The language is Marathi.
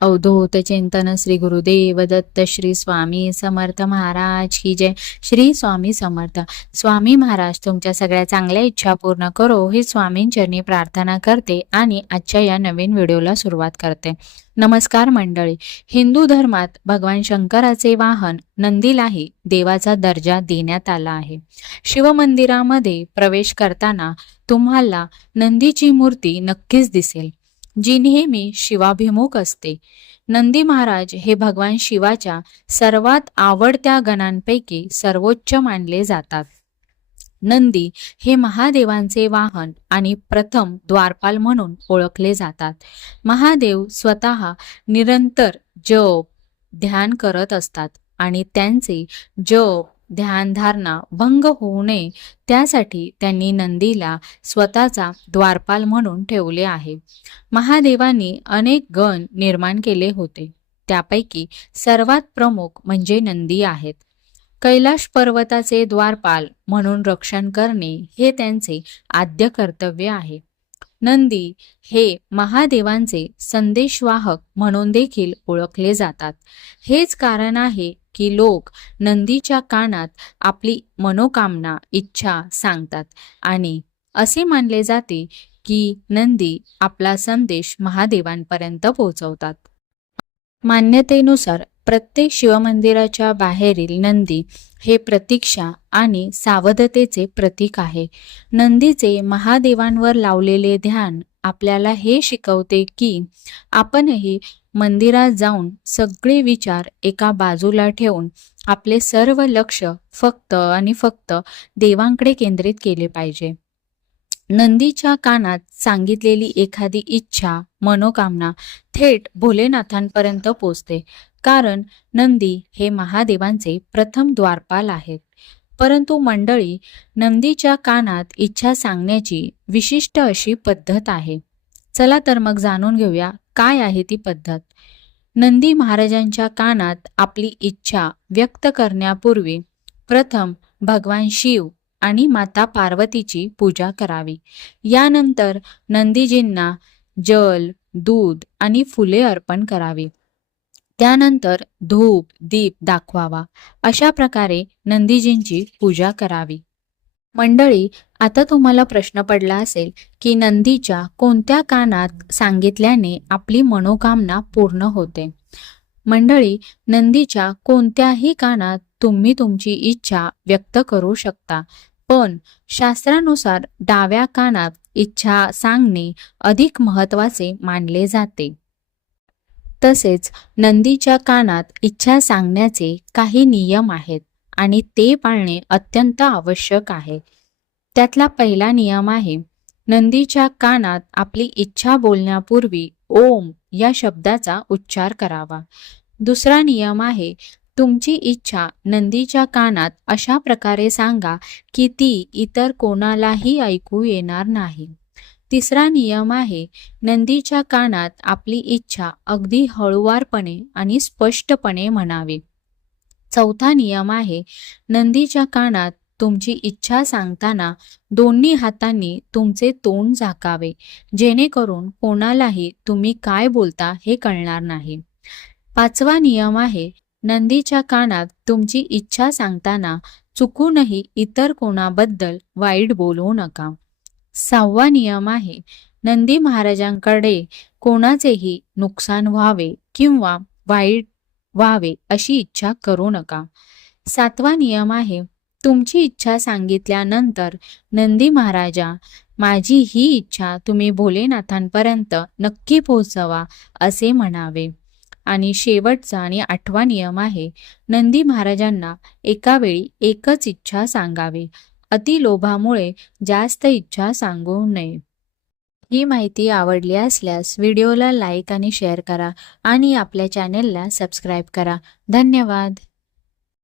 अवधूत चिंतन श्री गुरुदेव दत्त श्री स्वामी समर्थ महाराज की जय. श्री स्वामी समर्थ. स्वामी महाराज तुमच्या सगळ्या चांगल्या इच्छा पूर्ण करो ही स्वामींचरणी प्रार्थना करते आणि आजच्या या नवीन व्हिडिओला सुरुवात करते. नमस्कार मंडळी. हिंदू धर्मात भगवान शंकराचे वाहन नंदीलाही देवाचा दर्जा देण्यात आला आहे. शिवमंदिरामध्ये प्रवेश करताना तुम्हाला नंदीची मूर्ती नक्कीच दिसेल, जी नेहमी शिवाभिमुख असते. नंदी महाराज हे भगवान शिवाच्या सर्वात आवडत्या गणांपैकी सर्वोच्च मानले जातात. नंदी हे महादेवांचे वाहन आणि प्रथम द्वारपाल म्हणून ओळखले जातात. महादेव स्वतः निरंतर जप ध्यान करत असतात आणि त्यांचे जप ध्यानधारणा भंग होऊ नये त्यासाठी त्यांनी नंदीला स्वतःचा द्वारपाल म्हणून ठेवले आहे. महादेवांनी अनेक गण निर्माण केले होते, त्यापैकी सर्वात प्रमुख म्हणजे नंदी आहेत. कैलाश पर्वताचे द्वारपाल म्हणून रक्षण करणे हे त्यांचे आद्य कर्तव्य आहे. नंदी हे महादेवांचे संदेशवाहक म्हणून देखील ओळखले जातात. हेच कारण आहे की लोक नंदीच्या कानात आपली मनोकामना इच्छा सांगतात आणि असे मानले जाते की नंदी आपला संदेश महादेवांपर्यंत पोहोचवतात. मान्यतेनुसार प्रत्येक शिवमंदिराच्या बाहेरील नंदी हे प्रतीक्षा आणि सावधतेचे प्रतीक आहे. नंदीचे महादेवांवर लावलेले ध्यान आपल्याला हे शिकवते की आपणही मंदिरात जाऊन सगळे विचार एका बाजूला ठेवून आपले सर्व लक्ष फक्त आणि फक्त देवांकडे केंद्रित केले पाहिजे. नंदीच्या कानात सांगितलेली एखादी इच्छा मनोकामना थेट भोलेनाथांपर्यंत पोचते, कारण नंदी हे महादेवांचे प्रथम द्वारपाल आहेत. परंतु मंडळी, नंदीच्या कानात इच्छा सांगण्याची विशिष्ट अशी पद्धत आहे. चला तर मग जाणून घेऊया काय आहे ती पद्धत. नंदी महाराजांच्या कानात आपली इच्छा व्यक्त करण्यापूर्वी प्रथम भगवान शिव आणि माता पार्वतीची पूजा करावी. यानंतर नंदीजींना जल, दूध आणि फुले अर्पण करावी. त्यानंतर धूप दीप दाखवावा. अशा प्रकारे नंदीजींची पूजा करावी. मंडळी, आता तुम्हाला प्रश्न पडला असेल की नंदीच्या कोणत्या कानात सांगितल्याने आपली मनोकामना पूर्ण होते. मंडळी, नंदीच्या कोणत्याही कानात तुम्ही तुमची इच्छा व्यक्त करू शकता, पण शास्त्रानुसार डाव्या कानात इच्छा सांगणे अधिक महत्त्वाचे मानले जाते. तसेच नंदीच्या कानात इच्छा सांगण्याचे काही नियम आहेत आणि ते पाळणे अत्यंत आवश्यक आहे. त्यातला पहिला नियम आहे, नंदीच्या कानात आपली इच्छा बोलण्यापूर्वी ओम या शब्दाचा उच्चार करावा. दुसरा नियम आहे, तुमची इच्छा नंदीच्या कानात अशा प्रकारे सांगा की ती इतर कोणालाही ऐकू येणार नाही. तिसरा नियम आहे, नंदीच्या कानात आपली इच्छा अगदी हळुवारपणे आणि स्पष्टपणे म्हणावी. चौथा नियम आहे, नंदीच्या कानात तुमची इच्छा सांगताना दोन्ही हातांनी तुमचे तोंड झाकावे, जेणेकरून कोणालाही तुम्ही काय बोलता हे कळणार नाही. पाचवा नियम आहे, नंदीच्या कानात तुमची इच्छा सांगताना चुकूनही इतर कोणाबद्दल वाईट बोलू नका. सहावा नियम आहे, नंदी महाराजांकडे कोणाचेही नुकसान व्हावे किंवा वाईट व्हावे अशी इच्छा करू नका. सातवा नियम आहे, तुमची इच्छा सांगितल्यानंतर नंदी महाराजा, माझी ही इच्छा तुम्ही भोलेनाथांपर्यंत नक्की पोहोचवा असे म्हणावे. आणि शेवटचा आणि आठवा नियम आहे, नंदी महाराजांना एका वेळी एकच इच्छा सांगावी. अतिलोभामुळे जास्त इच्छा सांगू नये. ही माहिती आवडली असल्यास व्हिडिओला लाईक आणि शेअर करा आणि आपल्या चॅनेलला सबस्क्राईब करा. धन्यवाद.